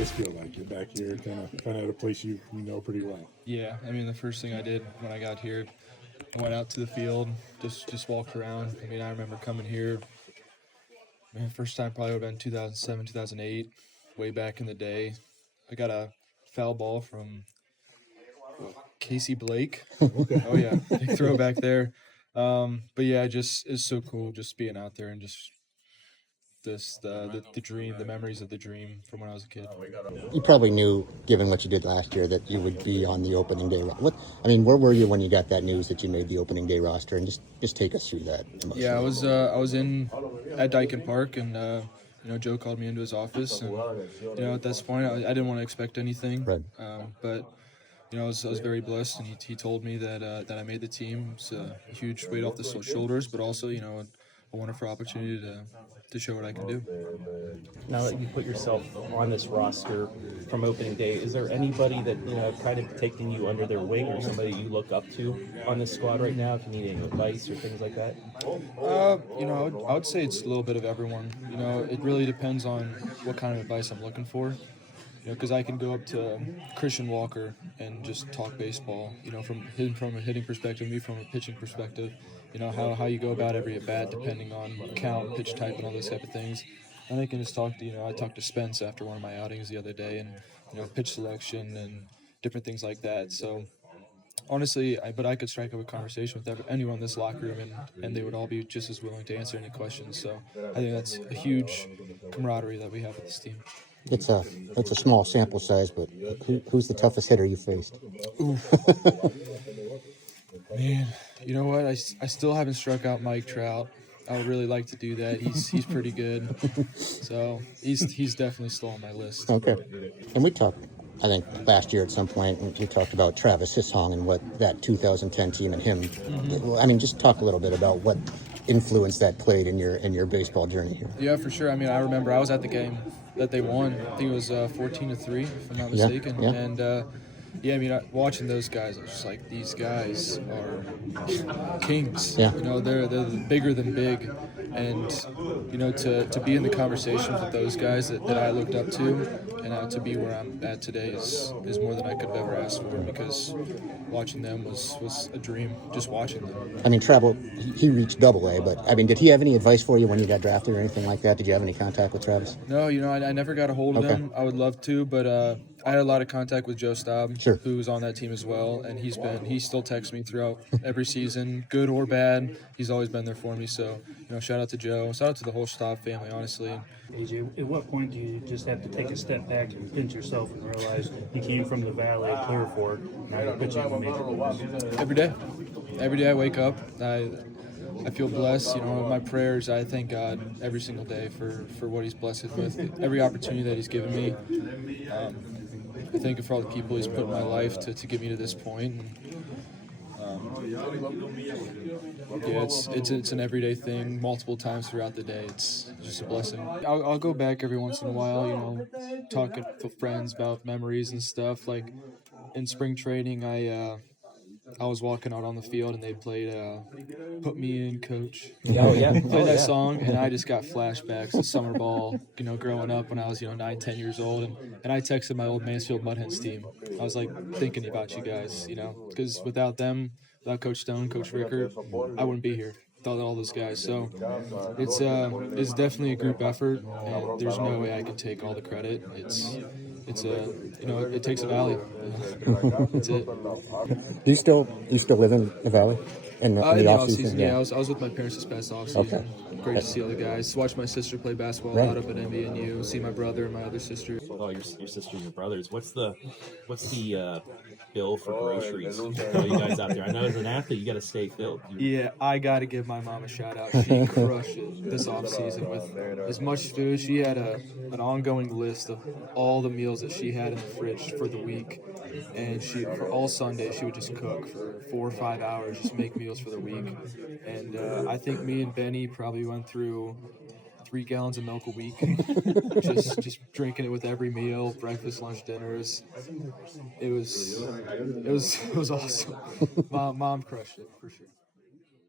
this feel like? You're back here, kind of at a place you know pretty well. Yeah, I mean, the first thing I did when I got here, I went out to the field, just walked around. I mean, I remember coming here, man, first time probably would have been 2007, 2008, way back in the day. I got a foul ball from Casey Blake. Okay. Oh, yeah, big throw back there. But yeah, just it's so cool just being out there and just the dream, the memories of the dream from when I was a kid. You probably knew, given what you did last year, that you would be on the opening day. Where were you when you got that news that you made the opening day roster? And just take us through that. Yeah, I was at Dyken Park, and Joe called me into his office, and at this point I didn't want to expect anything, Right. But I was very blessed, and he told me that I made the team. It's a huge weight off the shoulders, but also a wonderful opportunity to show what I can do. Now that you put yourself on this roster from opening day, is there anybody that have kind of taken you under their wing, or somebody you look up to on this squad right now? If you need any advice or things like that. I would say it's a little bit of everyone. It really depends on what kind of advice I'm looking for. Because I can go up to Christian Walker and just talk baseball. From a hitting perspective, me from a pitching perspective. How you go about every at bat depending on count, pitch type, and all those type of things. And I can just talk to I talked to Spence after one of my outings the other day, and pitch selection and different things like that. So honestly, I could strike up a conversation with anyone in this locker room, and they would all be just as willing to answer any questions. So I think that's a huge camaraderie that we have with this team. It's a small sample size, but who's the toughest hitter you faced? Man, you know what? I still haven't struck out Mike Trout. I would really like to do that. He's pretty good. So he's definitely still on my list. Okay. And we talked, I think, last year at some point, we talked about Travis Sissong and what that 2010 team and him. Mm-hmm. I mean, just talk a little bit about what influence that played in your baseball journey here. Yeah, for sure. I mean, I remember I was at the game that they won. I think it was 14-3, if I'm not mistaken. Yeah. And watching those guys, I was just like, these guys are kings. Yeah. They're bigger than big, and to be in the conversations with those guys that I looked up to, and to be where I'm at today is more than I could have ever asked for, because watching them was a dream. Just watching them. I mean, Travel, he reached Double-A, but I mean, did he have any advice for you when you got drafted or anything like that? Did you have any contact with Travis? No, I never got a hold of him. I would love to, but I had a lot of contact with Joe Staub, sure, who was on that team as well, and he still texts me throughout every season, good or bad. He's always been there for me. So shout out to Joe, shout out to the whole Staub family, honestly. AJ, at what point do you just have to take a step back and pinch yourself and realize you came from the Valley of Clearfork, now you're pitching in the major leagues? Every day I wake up, I feel blessed. My prayers, I thank God every single day for what He's blessed with, every opportunity that He's given me. I thank Him for all the people He's put in my life to get me to this point. It's an everyday thing, multiple times throughout the day. It's just a blessing. I'll go back every once in a while, talking to friends about memories and stuff. Like in spring training, I was walking out on the field and they played "Put Me In, Coach." Oh yeah, played that song, and I just got flashbacks to summer ball. Growing up when I was 9, 10 years old, and I texted my old Mansfield Mudhens team. I was like thinking about you guys, because without them, without Coach Stone, Coach Rickert, I wouldn't be here without all those guys. So it's definitely a group effort, and there's no way I can take all the credit. It takes a valley. That's it. Do you still live in the Valley? In the offseason, yeah. I was with my parents this past offseason. Okay. Great to see all the guys. Watch my sister play basketball a lot up at NBNU. See my brother and my other sister. Oh, your sister and your brothers. What's the bill for groceries? You guys out there. I know as an athlete you got to stay filled. Yeah, I got to give my mom a shout out. She crushed it this offseason with as much food. She had an ongoing list of all the meals that she had in the fridge for the week, and for all Sunday she would just cook for 4 or 5 hours, just make meals for the week. And I think me and Benny probably went through 3 gallons of milk a week, just drinking it with every meal, breakfast, lunch, dinners. It was awesome. Mom crushed it for sure.